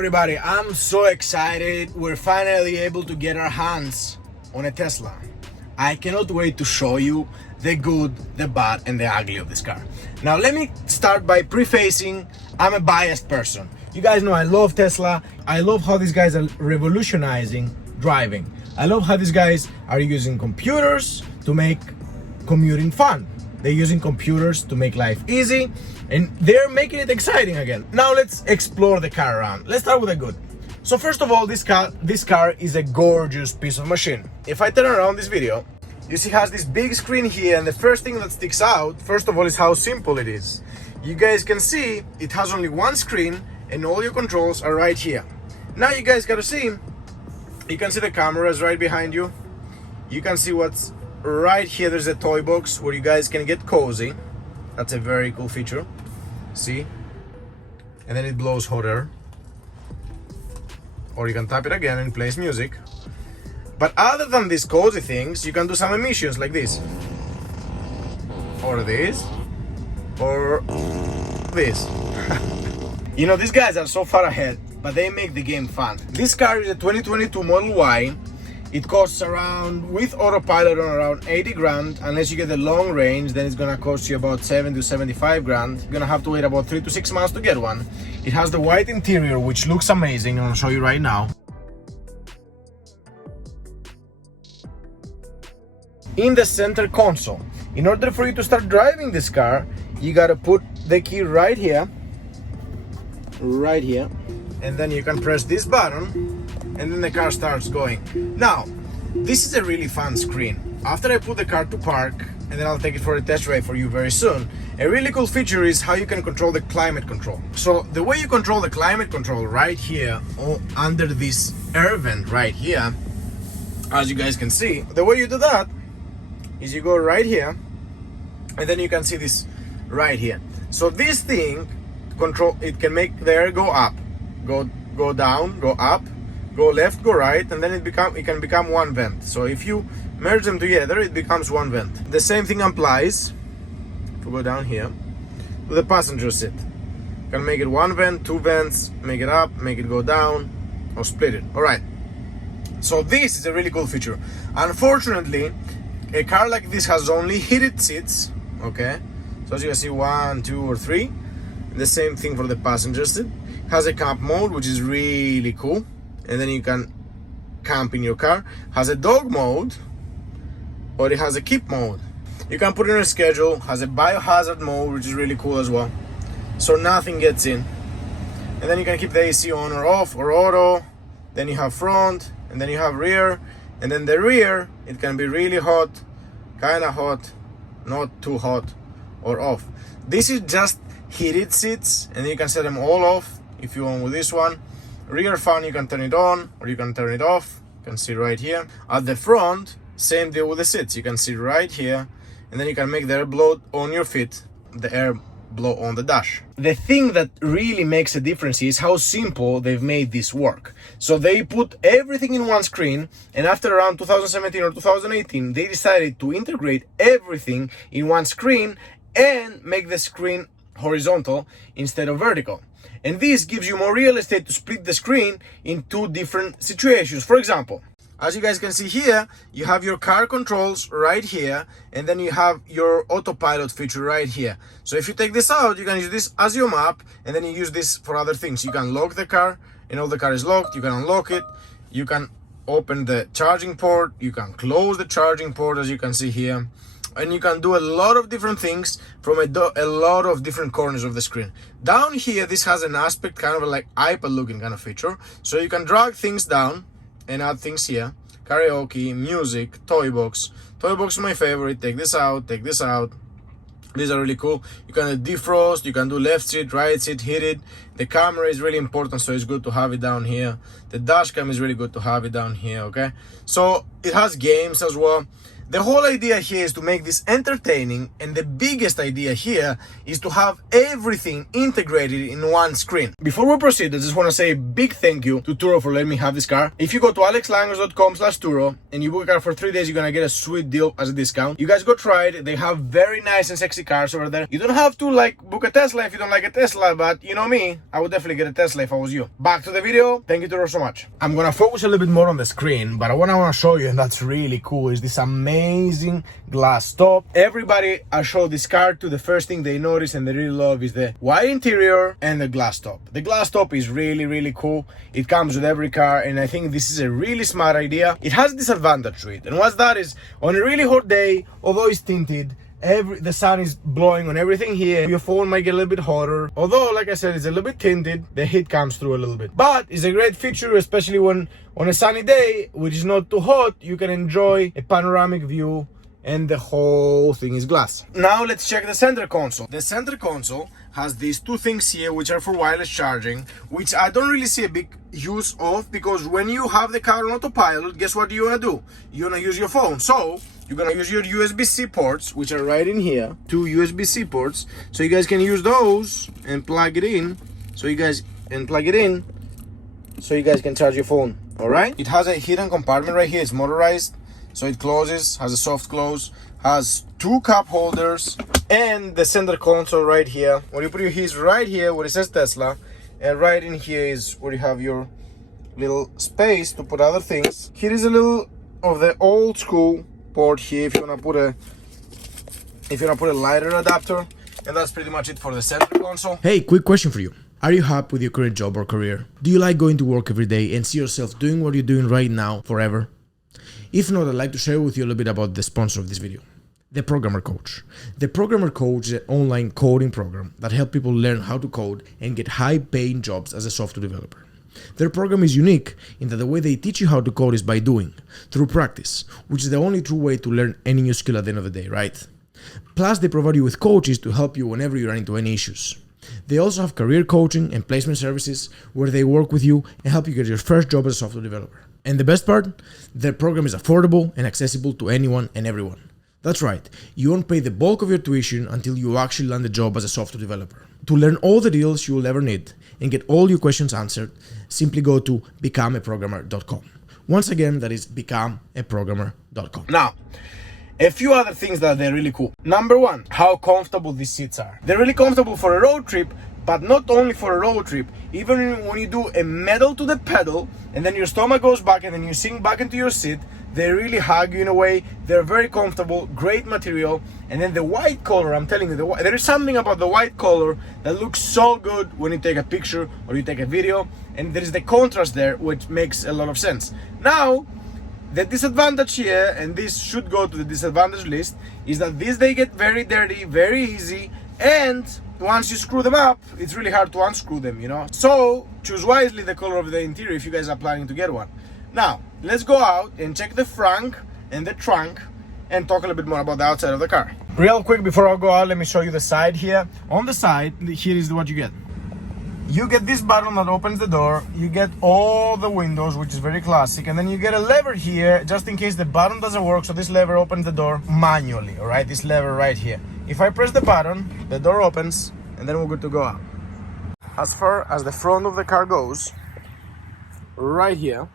everybody, I'm so excited. We're finally able to get our hands on a Tesla. I cannot wait to show you the good, the bad, and the ugly of this car. Now let me start by prefacing, I'm a biased person. You guys know I love Tesla. I love how these guys are revolutionizing driving. I love how these guys are using computers to make commuting fun. They're using computers to make life easy, and they're making it exciting again. Now let's explore the car around. Let's start with the good. So first of all, this car is a gorgeous piece of machine. If I turn around this video, you see it has this big screen here, and the first thing that sticks out, first of all, is how simple it is. You guys can see it has only one screen and all your controls are right here. Now you guys gotta see, you can see the cameras right behind you. You can see what's right here. There's a toy box where you guys can get cozy. That's a very cool feature. See? And then it blows hot air. Or you can tap it again and it plays music. But other than these cozy things, you can do some emissions like this. Or this. Or this. You know, these guys are so far ahead, but they make the game fun. This car is a 2022 Model Y. It costs around, with Autopilot, on around 80 grand. Unless you get the long range, then it's gonna cost you about 70 to 75 grand. You're gonna have to wait about 3 to 6 months to get one. It has the white interior, which looks amazing. I'm gonna show you right now. In the center console, in order for you to start driving this car, you gotta put the key right here, and then you can press this button, and then the car starts going. Now, this is a really fun screen. After I put the car to park, and then I'll take it for a test drive for you very soon, a really cool feature is how you can control the climate control. So the way you control the climate control right here, under this air vent right here, as you guys can see, the way you do that is you go right here, and then you can see this right here. So this thing, it can make the air go up, go down, go up, go left, go right, and then it can become one vent. So if you merge them together, it becomes one vent. The same thing applies, if we go down here, to the passenger seat. You can make it one vent, two vents, make it up, make it go down, or split it. All right. So this is a really cool feature. Unfortunately, a car like this has only heated seats, okay? So as you can see, 1, 2, or 3. The same thing for the passenger seat. Has a camp mode, which is really cool. And then you can camp in your car. Has a dog mode, or it has a keep mode. You can put it in a schedule. Has a biohazard mode, which is really cool as well. So nothing gets in. And then you can keep the AC on or off, or auto. Then you have front, and then you have rear. And then the rear, it can be really hot, kind of hot, not too hot, or off. This is just heated seats, and you can set them all off if you want with this one. Rear fan, you can turn it on or you can turn it off. You can see right here. At the front, same deal with the seats. You can see right here, and then you can make the air blow on your feet, the air blow on the dash. The thing that really makes a difference is how simple they've made this work. So they put everything in one screen, and after around 2017 or 2018, they decided to integrate everything in one screen and make the screen horizontal instead of vertical. And this gives you more real estate to split the screen in two different situations. For example, as you guys can see here, you have your car controls right here, and then you have your autopilot feature right here. So if you take this out, you can use this as your map, and then you use this for other things. You can lock the car, and all the car is locked. You can unlock it. You can open the charging port. You can close the charging port, as you can see here. And you can do a lot of different things from a lot of different corners of the screen. Down here, this has an aspect kind of like iPad looking kind of feature. So you can drag things down and add things here. Karaoke, music, toy box. Toy box is my favorite. Take this out, take this out. These are really cool. You can do defrost, you can do left seat, right seat, heated. The camera is really important, so it's good to have it down here. The dash cam is really good to have it down here, okay? So it has games as well. The whole idea here is to make this entertaining, and the biggest idea here is to have everything integrated in one screen. Before we proceed, I just want to say a big thank you to Turo for letting me have this car. If you go to alexlangers.com/Turo and you book a car for 3 days, you're gonna get a sweet deal as a discount. You guys go try it. They have very nice and sexy cars over there. You don't have to book a Tesla if you don't like a Tesla, but you know me, I would definitely get a Tesla if I was you. Back to the video. Thank you Turo so much. I'm gonna focus a little bit more on the screen, but what I want to show you, and that's really cool, is this amazing glass top. Everybody I show this car to, the first thing they notice and they really love is the white interior and the glass top. The glass top is really cool. It comes with every car, and I think this is a really smart idea. It has a disadvantage to it, and what's that is, on a really hot day, although it's tinted, the sun is blowing on everything here, your phone might get a little bit hotter. Although, like I said, it's a little bit tinted, the heat comes through a little bit. But it's a great feature, especially when on a sunny day, which is not too hot, you can enjoy a panoramic view, and the whole thing is glass. Now let's check the center console. The center console has these two things here, which are for wireless charging, which I don't really see a big use of, because when you have the car on autopilot, guess what you want to do? You want to use your phone. So you're gonna use your USB-C ports, which are right in here, two USB-C ports, so you guys can use those and plug it in, so you guys can charge your phone. All right, it has a hidden compartment right here. It's motorized, so it closes, has a soft close, has two cup holders, and the center console right here. When you put your keys right here where it says Tesla, and right in here is where you have your little space to put other things. Here is a little of the old school port here if you want to put a lighter adapter, and that's pretty much it for the center console. Hey, quick question for you. Are you happy with your current job or career? Do you like going to work every day and see yourself doing what you're doing right now forever? If not, I'd like to share with you a little bit about the sponsor of this video, the Programmer Coach. The Programmer Coach is an online coding program that helps people learn how to code and get high-paying jobs as a software developer. Their program is unique in that the way they teach you how to code is by doing, through practice, which is the only true way to learn any new skill at the end of the day, right? Plus, they provide you with coaches to help you whenever you run into any issues. They also have career coaching and placement services where they work with you and help you get your first job as a software developer. And the best part? Their program is affordable and accessible to anyone and everyone. That's right, you won't pay the bulk of your tuition until you actually land a job as a software developer. To learn all the deals you will ever need and get all your questions answered, simply go to becomeaprogrammer.com. Once again, that is becomeaprogrammer.com. Now, a few other things that they're really cool. Number one, how comfortable these seats are. They're really comfortable for a road trip, but not only for a road trip. Even when you do a pedal to the pedal, and then your stomach goes back and then you sink back into your seat, they really hug you in a way. They're very comfortable, great material. And then the white color, I'm telling you, there is something about the white color that looks so good when you take a picture or you take a video. And there is the contrast there, which makes a lot of sense. Now, the disadvantage here, and this should go to the disadvantage list, is that these, they get very dirty, very easy. And once you screw them up, it's really hard to unscrew them, you know? So choose wisely the color of the interior if you guys are planning to get one. Now, let's go out and check the frunk and the trunk and talk a little bit more about the outside of the car. Real quick before I go out, let me show you the side here. On the side, here is what you get. You get this button that opens the door, you get all the windows, which is very classic, and then you get a lever here just in case the button doesn't work, so this lever opens the door manually, all right? This lever right here. If I press the button, the door opens, and then we're good to go out. As far as the front of the car goes, right here,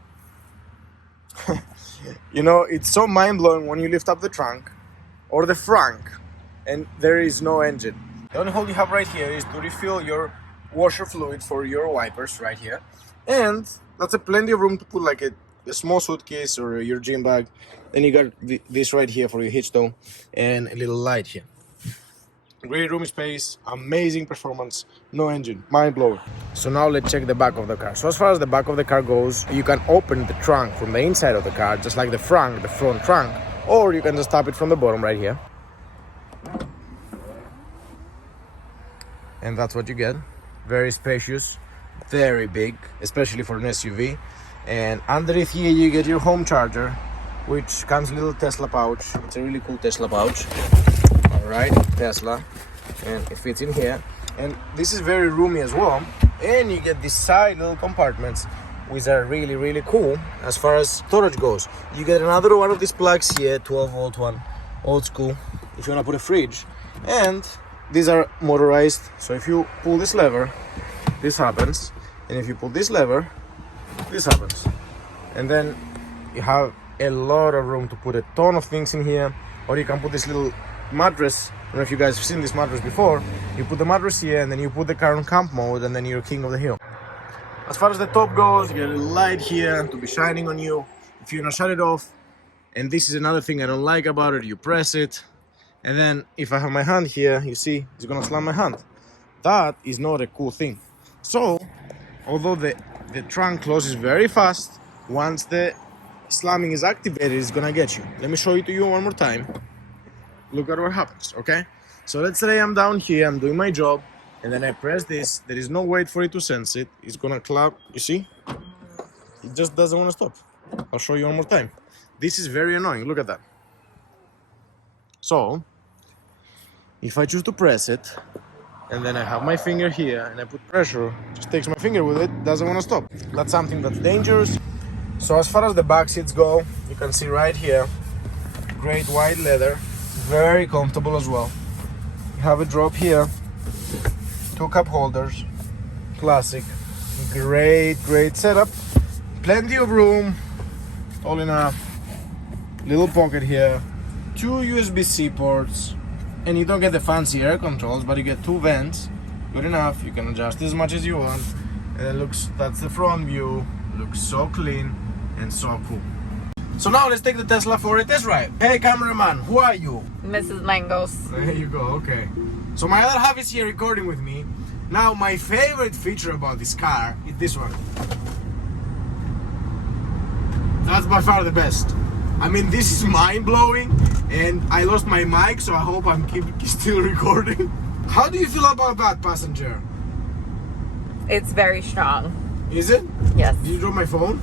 you know, it's so mind-blowing when you lift up the trunk or the frunk and there is no engine. The only hole you have right here is to refill your washer fluid for your wipers right here, and that's a plenty of room to put like a small suitcase or your gym bag. Then you got this right here for your hitchstone and a little light here. Great room space, amazing performance, no engine, mind-blowing. So now let's check the back of the car. So as far as the back of the car goes, you can open the trunk from the inside of the car, just like the front trunk, or you can just tap it from the bottom right here. And that's what you get. Very spacious, very big, especially for an SUV. And underneath here you get your home charger, which comes a little Tesla pouch. It's a really cool Tesla pouch. Alright, Tesla, and it fits in here. And this is very roomy as well. And you get these side little compartments which are really cool as far as storage goes. You get another one of these plugs here, 12 volt one, old school, if you want to put a fridge. And these are motorized, so if you pull this lever, this happens, and if you pull this lever, this happens. And then you have a lot of room to put a ton of things in here, or you can put this little mattress. I don't know if you guys have seen this mattress before. You put the mattress here, and then you put the car on camp mode, and then you're king of the hill. As far as the top goes, you get a little light here to be shining on you if you're gonna shut it off. And this is another thing I don't like about it. You press it, and then if I have my hand here, you see, it's gonna slam my hand. That is not a cool thing. So, although the trunk closes very fast, once the slamming is activated, it's gonna get you. Let me show it to you one more time. Look at what happens, okay? So let's say I'm down here, I'm doing my job, and then I press this. There is no wait for it to sense it. It's gonna clap, you see? It just doesn't wanna stop. I'll show you one more time. This is very annoying, look at that. So, if I choose to press it, and then I have my finger here, and I put pressure, just takes my finger with it, doesn't wanna stop. That's something that's dangerous. So as far as the back seats go, you can see right here, great white leather, very comfortable as well. You have a drop here, 2 cup holders, classic, great setup, plenty of room, all enough, little pocket here, 2 USB-C ports, and you don't get the fancy air controls, but you get 2 vents, good enough, you can adjust as much as you want, and it looks, that's the front view, looks so clean and so cool. So now let's take the Tesla for a test drive. Hey cameraman, who are you? Mrs. Mangos. There you go, okay. So my other half is here recording with me. Now my favorite feature about this car is this one. That's by far the best. I mean, this is mind-blowing, and I lost my mic, so I hope I'm still recording. How do you feel about that, passenger? It's very strong. Is it? Yes. Did you drop my phone?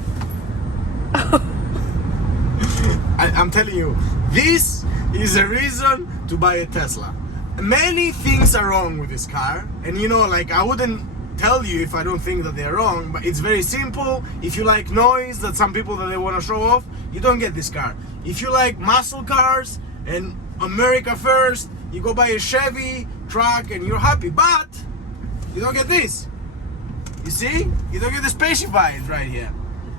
I'm telling you, this is a reason to buy a Tesla. Many things are wrong with this car, and you know, like, I wouldn't tell you if I don't think that they're wrong, but it's very simple. If you like noise, that some people that they want to show off, you don't get this car. If you like muscle cars and America first, you go buy a Chevy truck and you're happy, but you don't get this. You see? You don't get the spaceship vibes right here.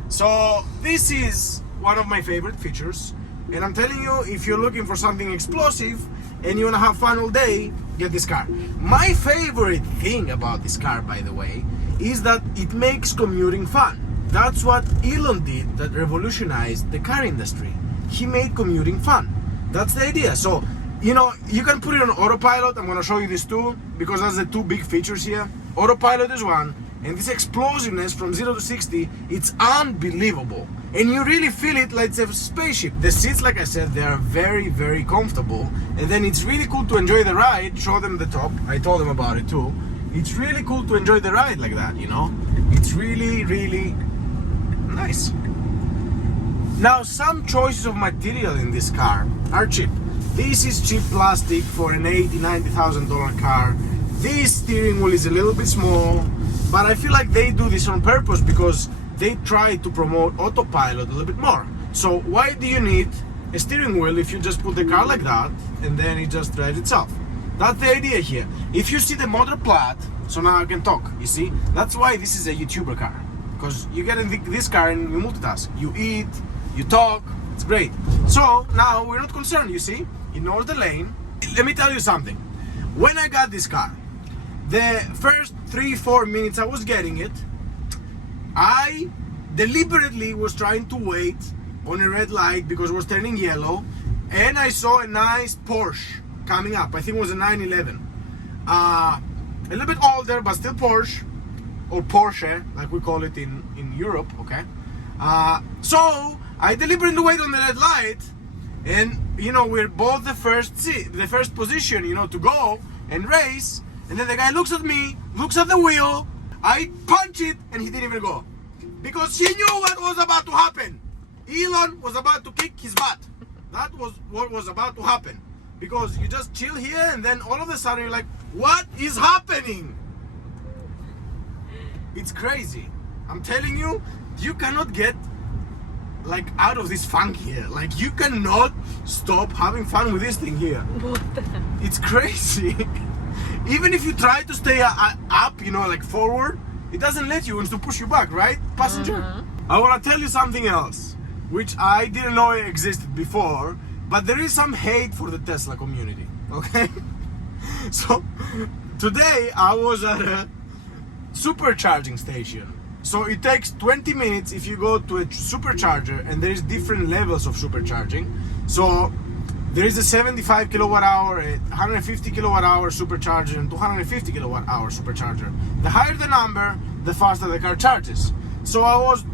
So this is one of my favorite features, and I'm telling you, if you're looking for something explosive and you want to have fun all day, get this car. My favorite thing about this car, by the way, is that it makes commuting fun. That's what Elon did that revolutionized the car industry. He made commuting fun. That's the idea. So, you know, you can put it on autopilot. I'm going to show you this too, because that's the 2 big features here. Autopilot is one, and this explosiveness from 0 to 60, it's unbelievable. And you really feel it like it's a spaceship. The seats, like I said, they are very comfortable. And then it's really cool to enjoy the ride. Show them the top. I told them about it too. It's really cool to enjoy the ride like that, you know? It's really nice. Now, some choices of material in this car are cheap. This is cheap plastic for an $80,000-$90,000 car. This steering wheel is a little bit small, but I feel like they do this on purpose because they try to promote Autopilot a little bit more. So why do you need a steering wheel if you just put the car like that and then it just drives itself? That's the idea here. If you see the motor plat, so now I can talk, you see? That's why this is a YouTuber car. Because you get in this car and you multitask. You eat, you talk, it's great. So now we're not concerned, you see? It knows the lane. Let me tell you something. When I got this car, the first 3-4 minutes I was getting it, I deliberately was trying to wait on a red light because it was turning yellow, and I saw a nice Porsche coming up. I think it was a 911. A little bit older, but still Porsche, or Porsche, like we call it in Europe, okay? So I deliberately wait on the red light, and you know, we're both the first position, you know, to go and race. And then the guy looks at me, looks at the wheel, I punch it, and he didn't even go. Because he knew what was about to happen. Elon was about to kick his butt. That was what was about to happen. Because you just chill here, and then all of a sudden you're like, what is happening? It's crazy. I'm telling you, you cannot get like out of this funk here. Like you cannot stop having fun with this thing here. What the? It's crazy. Even if you try to stay up, you know, like forward, it doesn't let you. It wants to push you back, right, passenger? I want to tell you something else, which I didn't know it existed before, but there is some hate for the Tesla community, okay? So today I was at a supercharging station. So it takes 20 minutes if you go to a supercharger, and there is different levels of supercharging. So there is a 75 kilowatt hour, a 150 kilowatt hour supercharger, and 250 kilowatt hour supercharger. The higher the number, the faster the car charges. So I was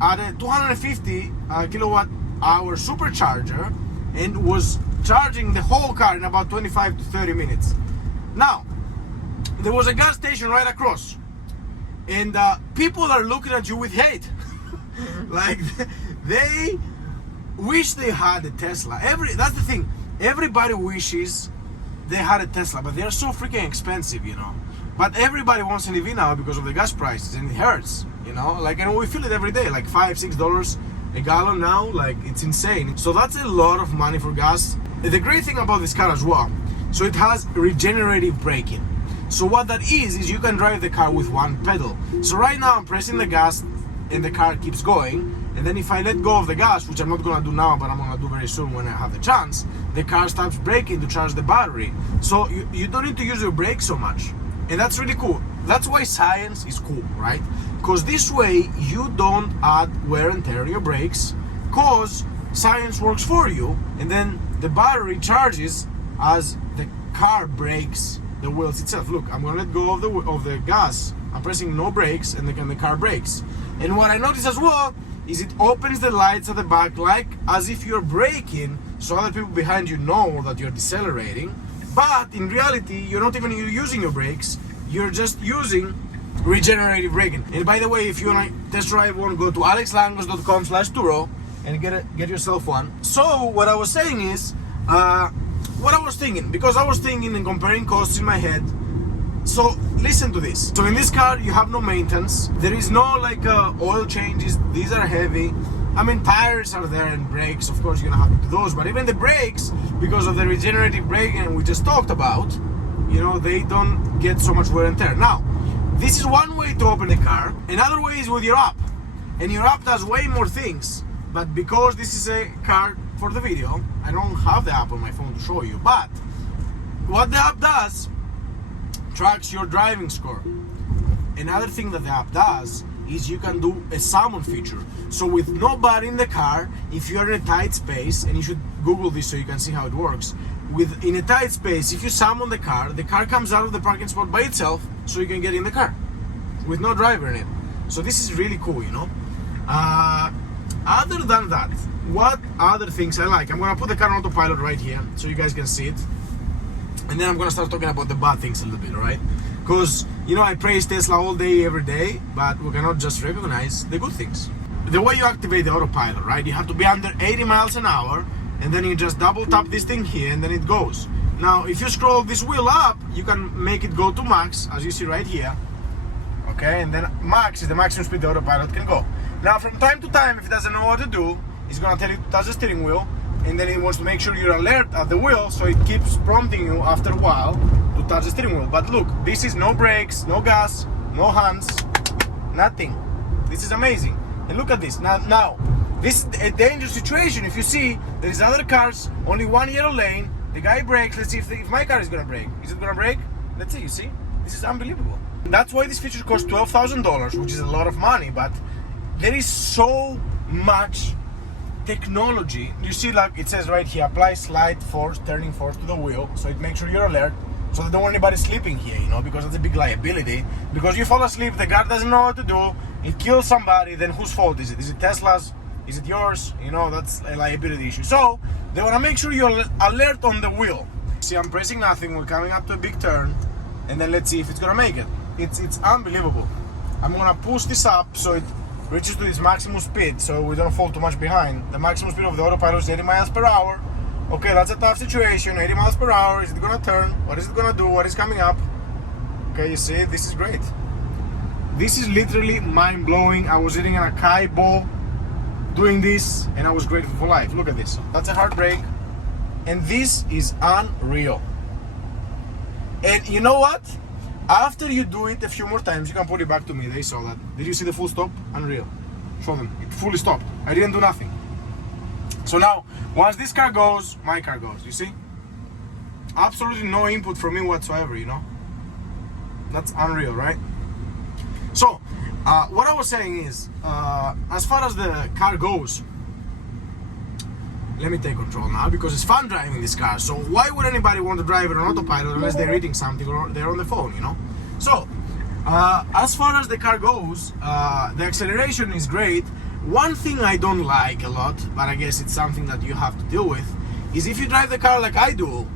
at a 250 kilowatt hour supercharger and was charging the whole car in about 25 to 30 minutes. Now, there was a gas station right across, and people are looking at you with hate. Like they wish they had a Tesla. That's the thing. Everybody wishes they had a Tesla, but they're so freaking expensive, you know. But everybody wants an EV now because of the gas prices, and it hurts, you know. Like, and we feel it every day, like $5-6 a gallon now. Like, it's insane. So that's a lot of money for gas. The great thing about this car as well, so it has regenerative braking. So what that is you can drive the car with one pedal. So right now I'm pressing the gas and the car keeps going, and then if I let go of the gas, which I'm not gonna do now, but I'm gonna do very soon when I have the chance, the car stops braking to charge the battery. So you don't need to use your brakes so much, and that's really cool. That's why science is cool, right? Because this way you don't add wear and tear on your brakes, because science works for you, and then the battery charges as the car brakes the wheels itself. Look, I'm gonna let go of the gas. I'm pressing no brakes, and the car brakes. And what I noticed as well is it opens the lights at the back like as if you're braking, so other people behind you know that you're decelerating. But in reality, you're not even using your brakes. You're just using regenerative braking. And by the way, if you wanna test drive one, go to alexlangos.com/Turo and get yourself one. So what I was saying is, what I was thinking, because I was thinking and comparing costs in my head. So listen to this. So in this car you have no maintenance. There is no like oil changes. These are heavy. I mean, tires are there and brakes. Of course you're gonna have to do those, but even the brakes, because of the regenerative braking we just talked about, you know, they don't get so much wear and tear. Now, this is one way to open the car. Another way is with your app, and your app does way more things. But because this is a car for the video, I don't have the app on my phone to show you. But what the app does, tracks your driving score. Another thing that the app does is you can do a summon feature. So with nobody in the car, if you're in a tight space, and you should Google this so you can see how it works. In a tight space, if you summon the car comes out of the parking spot by itself, so you can get in the car with no driver in it. So this is really cool, you know. Other than that, what other things I like? I'm gonna put the car on autopilot right here so you guys can see it, and then I'm gonna start talking about the bad things a little bit, right? Because, you know, I praise Tesla all day, every day, but we cannot just recognize the good things. The way you activate the autopilot, right? You have to be under 80 miles an hour, and then you just double tap this thing here, and then it goes. Now, if you scroll this wheel up, you can make it go to max, as you see right here. Okay, and then max is the maximum speed the autopilot can go. Now, from time to time, if it doesn't know what to do, it's gonna tell you to touch the steering wheel, and then it wants to make sure you're alert at the wheel, so it keeps prompting you after a while to touch the steering wheel. But look, this is no brakes, no gas, no hands, nothing. This is amazing. And look at this. Now, this is a dangerous situation. If you see, there's other cars, only one yellow lane, the guy brakes. Let's see if my car is gonna brake. Is it gonna brake? Let's see, you see? This is unbelievable. That's why this feature costs $12,000, which is a lot of money, but there is so much technology. You see, like it says right here, apply slight force, turning force to the wheel, so it makes sure you're alert, so they don't want anybody sleeping here, you know, because that's a big liability. Because you fall asleep, the car doesn't know what to do, it kills somebody, then whose fault is it? Is it Tesla's? Is it yours? You know, that's a liability issue. So they want to make sure you're alert on the wheel. See, I'm pressing nothing, we're coming up to a big turn, and then let's see if it's gonna make it. It's unbelievable. I'm gonna push this up so it reaches to its maximum speed, so we don't fall too much behind. The maximum speed of the autopilot is 80 miles per hour. Okay, that's a tough situation. 80 miles per hour. Is it gonna turn? What is it gonna do? What is coming up? Okay, you see, this is great. this is literally mind-blowing. I was sitting in a Kai ball doing this and I was grateful for life. Look at this. That's a hard brake. And this is unreal. And you know what? After you do it a few more times, you can put it back to me. They saw that. Did you see the full stop? Unreal. Show them. It fully stopped. I didn't do nothing. So now, once this car goes, my car goes. You see? Absolutely no input from me whatsoever, you know? That's unreal, right? So, what I was saying is, as far as the car goes, let me take control now because it's fun driving this car. So why would anybody want to drive it on autopilot unless they're reading something or they're on the phone, you know? So, as far as the car goes, the acceleration is great. One thing I don't like a lot, but I guess it's something that you have to deal with, is if you drive the car like I do,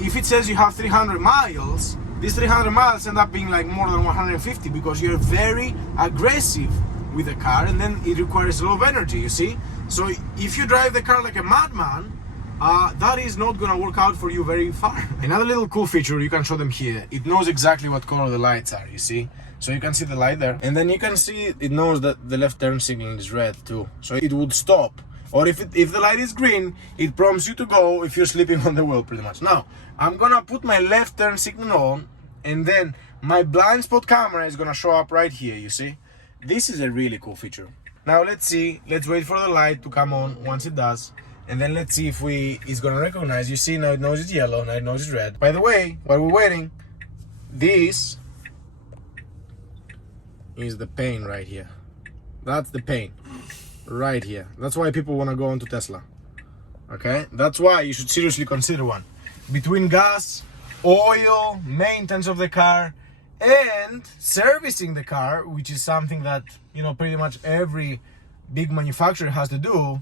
if it says you have 300 miles, these 300 miles end up being like more than 150 because you're very aggressive with the car and then it requires a lot of energy, you see? So if you drive the car like a madman, that is not gonna work out for you very far. Another little cool feature, you can show them here. It knows exactly what color the lights are, you see? So you can see the light there. And then you can see it knows that the left turn signal is red too. So it would stop. Or if the light is green, it prompts you to go if you're sleeping on the wheel pretty much. Now, I'm gonna put my left turn signal on and then my blind spot camera is gonna show up right here, you see? This is a really cool feature. Now let's see, let's wait for the light to come on once it does. And then let's see if it's gonna recognize. You see now it knows it's yellow, now it knows it's red. By the way, while we're waiting, this is the pain right here. That's the pain right here. That's why people wanna go onto Tesla. Okay? That's why you should seriously consider one. Between gas, oil, maintenance of the car, and servicing the car, which is something that, you know, pretty much every big manufacturer has to do,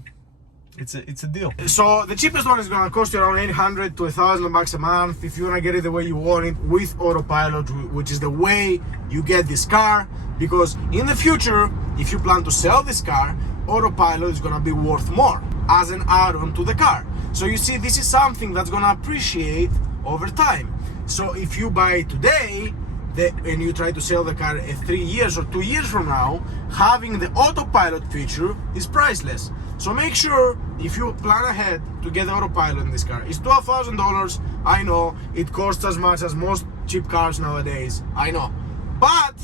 it's a deal. So the cheapest one is gonna cost you around 800 to $1,000 a month if you wanna get it the way you want it with Autopilot, which is the way you get this car, because in the future, if you plan to sell this car, Autopilot is gonna be worth more as an add-on to the car. So you see, this is something that's gonna appreciate over time. So if you buy it today, and you try to sell the car 3 years or 2 years from now, having the Autopilot feature is priceless. So make sure, if you plan ahead, to get the Autopilot in this car. It's $12,000, I know, it costs as much as most cheap cars nowadays, I know. But,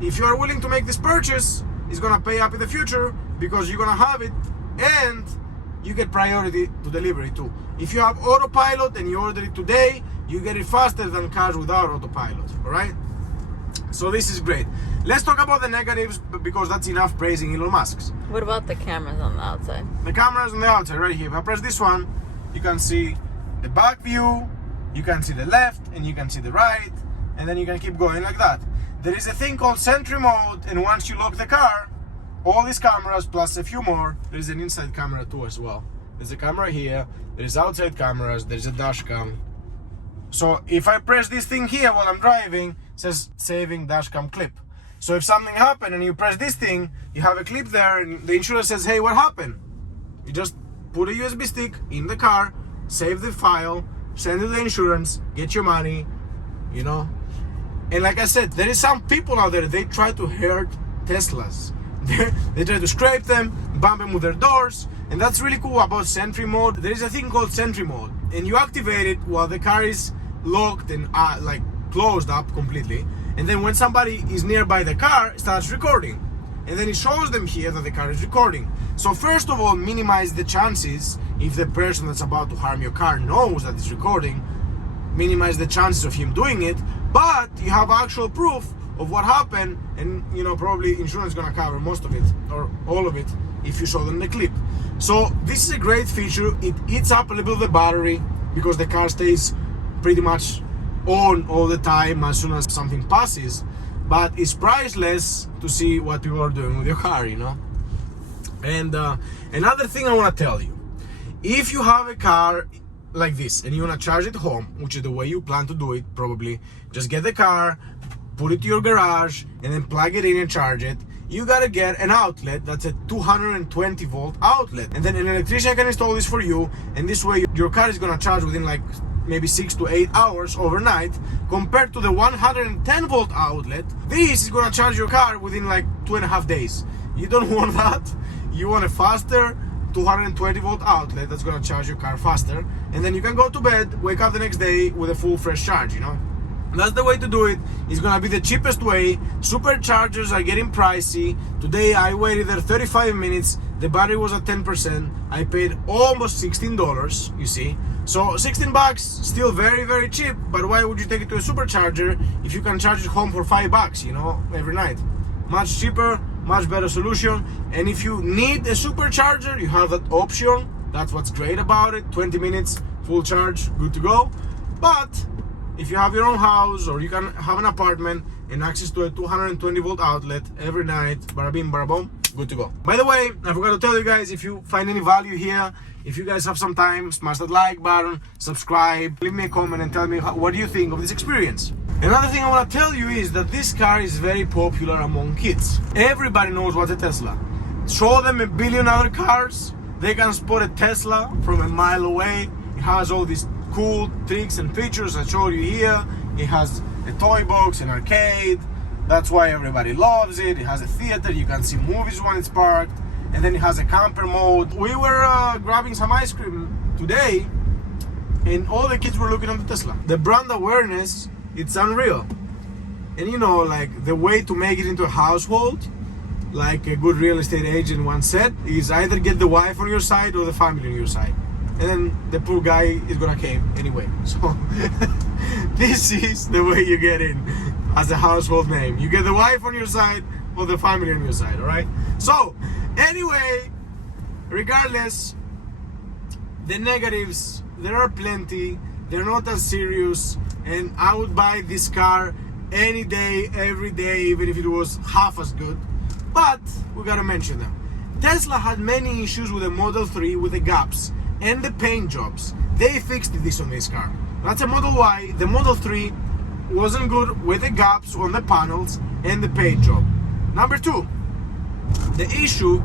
if you are willing to make this purchase, it's gonna pay up in the future, because you're gonna have it, and you get priority to delivery too. If you have Autopilot and you order it today, you get it faster than cars without Autopilot, alright? So this is great. Let's talk about the negatives, because that's enough praising Elon Musk's. What about the cameras on the outside? The cameras on the outside, right here. If I press this one, you can see the back view, you can see the left, and you can see the right, and then you can keep going like that. There is a thing called Sentry Mode, and once you lock the car, all these cameras plus a few more, there is an inside camera too as well. There's a camera here, there's outside cameras, there's a dash cam. So if I press this thing here while I'm driving, it says saving dashcam clip. So if something happened and you press this thing, you have a clip there and the insurer says, hey, what happened? You just put a USB stick in the car, save the file, send it to the insurance, get your money, you know. And like I said, there is some people out there, they try to hurt Teslas. They try to scrape them, bump them with their doors, and that's really cool about Sentry Mode. There is a thing called Sentry Mode, and you activate it while the car is locked and like closed up completely. And then when somebody is nearby the car, it starts recording. And then it shows them here that the car is recording. So first of all, minimize the chances, if the person that's about to harm your car knows that it's recording, minimize the chances of him doing it, but you have actual proof of what happened, and you know, probably insurance is gonna cover most of it, or all of it, if you show them the clip. So this is a great feature. It eats up a little bit of the battery, because the car stays pretty much on all the time as soon as something passes, but it's priceless to see what people are doing with your car, you know. And another thing I want to tell you, if you have a car like this and you want to charge it home, which is the way you plan to do it, probably just get the car, put it to your garage, and then plug it in and charge it. You gotta get an outlet that's a 220 volt outlet, and then an electrician can install this for you, and this way your car is gonna charge within like maybe 6 to 8 hours overnight, compared to the 110 volt outlet. This is gonna charge your car within like 2.5 days. You don't want that. You want a faster 220 volt outlet that's gonna charge your car faster, and then you can go to bed, wake up the next day with a full fresh charge, you know. That's the way to do it. It's gonna be the cheapest way. Superchargers are getting pricey. Today I waited there 35 minutes. The battery was at 10%. I paid almost $16, you see. So 16 bucks, still very, very cheap. But why would you take it to a supercharger if you can charge it home for $5, you know, every night? Much cheaper, much better solution. And if you need a supercharger, you have that option. That's what's great about it. 20 minutes, full charge, good to go. But if you have your own house, or you can have an apartment and access to a 220 volt outlet every night, bada bing, bada boom, good to go. By the way, I forgot to tell you guys, if you find any value here, if you guys have some time, smash that like button, subscribe, leave me a comment and tell me what do you think of this experience. Another thing I want to tell you is that this car is very popular among kids. Everybody knows what's a Tesla. Show them a billion other cars, they can spot a Tesla from a mile away. It has all these cool tricks and features I showed you here. It has a toy box, an arcade. That's why everybody loves it. It has a theater, you can see movies when it's parked. And then it has a camper mode. We were grabbing some ice cream today, and all the kids were looking at the Tesla. The brand awareness, it's unreal. And you know, like, the way to make it into a household, like a good real estate agent once said, is either get the wife on your side or the family on your side. And then the poor guy is gonna came anyway. So this is the way you get in as a household name. You get the wife on your side or the family on your side, all right? So anyway, regardless, the negatives, there are plenty. They're not as serious, and I would buy this car any day, every day, even if it was half as good. But we gotta mention them. Tesla had many issues with the Model 3 with the gaps and the paint jobs. They fixed this on this car. That's a Model Y. The Model 3 wasn't good with the gaps on the panels and the paint job. Number 2, the issue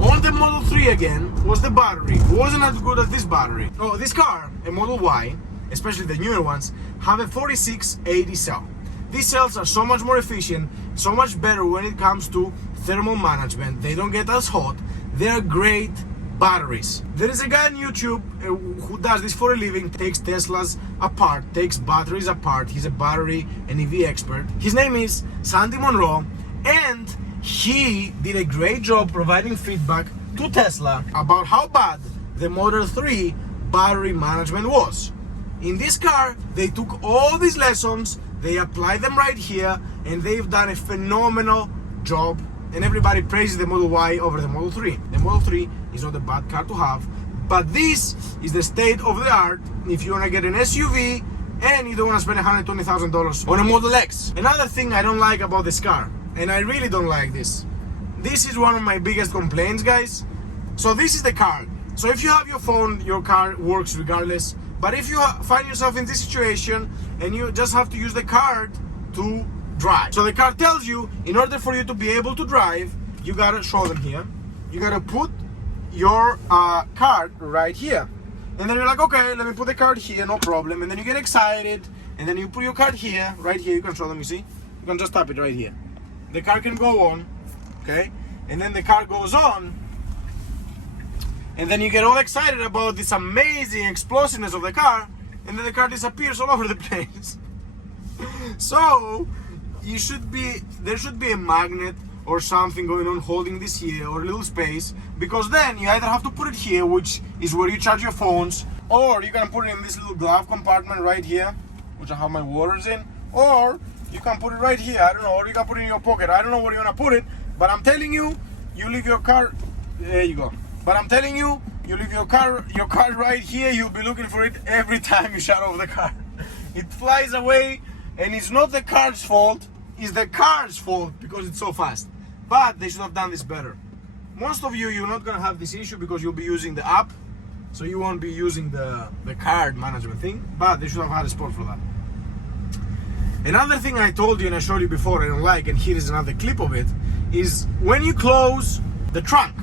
on the Model 3 again was the battery. It wasn't as good as this battery. Oh, this car, a Model Y, especially the newer ones, have a 4680 cell. These cells are so much more efficient, so much better when it comes to thermal management. They don't get as hot. They're great batteries. There is a guy on YouTube who does this for a living, takes Teslas apart, takes batteries apart. He's a battery and EV expert. His name is Sandy Monroe, and he did a great job providing feedback to Tesla about how bad the Model 3 battery management was. In this car, they took all these lessons, they applied them right here, and they've done a phenomenal job. And everybody praises the Model Y over the Model 3. The Model 3 is not a bad car to have, but this is the state of the art if you want to get an SUV and you don't want to spend $120,000 on a Model X. Another thing I don't like about this car, and I really don't like this. This is one of my biggest complaints, guys. So this is the card. So if you have your phone, your car works regardless. But if you find yourself in this situation and you just have to use the card to drive. So the card tells you, in order for you to be able to drive, you gotta show them here. You gotta put your card right here. And then you're like, okay, let me put the card here, no problem. And then you get excited, and then you put your card here, right here. You can show them, you see? You can just tap it right here. The car can go on, okay? And then the car goes on, and then you get all excited about this amazing explosiveness of the car, and then the car disappears all over the place. So there should be a magnet or something going on holding this here, or a little space, because then you either have to put it here, which is where you charge your phones, or you can put it in this little glove compartment right here, which I have my waters in, or you can put it right here, I don't know, or you can put it in your pocket. I don't know where you want to put it, but I'm telling you, you leave your car, there you go. But I'm telling you, you leave your car right here, you'll be looking for it every time you shut off the car. It flies away, and it's not the car's fault, it's the car's fault because it's so fast. But they should have done this better. Most of you're not gonna have this issue because you'll be using the app, so you won't be using the card management thing, but they should have had a spot for that. Another thing I told you and I showed you before I don't like, and here is another clip of it, is when you close the trunk.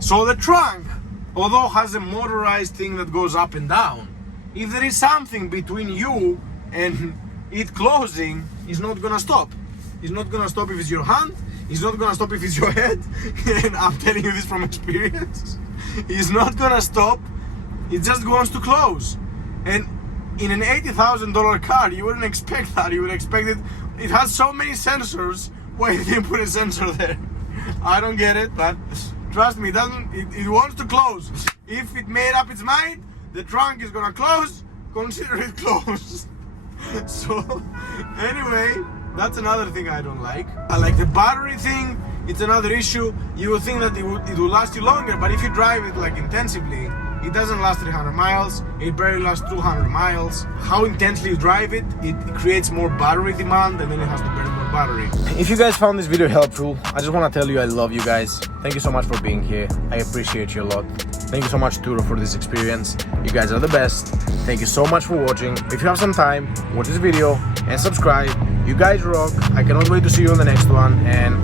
So the trunk, although has a motorized thing that goes up and down, if there is something between you and it closing, it's not gonna stop. It's not gonna stop if it's your hand. It's not gonna stop if it's your head. And I'm telling you this from experience. It's not gonna stop. It just wants to close. And in an $80,000 car, you wouldn't expect that. You would expect it. It has so many sensors. Why did you put a sensor there? I don't get it, but trust me, it wants to close. If it made up its mind, the trunk is gonna close, consider it closed. So, anyway, that's another thing I don't like. I like the battery thing. It's another issue. You would think that it will last you longer, but if you drive it like intensively, it doesn't last 300 miles. It barely lasts 200 miles. How intensely you drive it, it creates more battery demand, and then it has to burn more battery. If you guys found this video helpful, I just want to tell you I love you guys. Thank you so much for being here. I appreciate you a lot. Thank you so much, Turo, for this experience. You guys are the best. Thank you so much for watching. If you have some time, watch this video and subscribe. You guys rock. I cannot wait to see you on the next one, and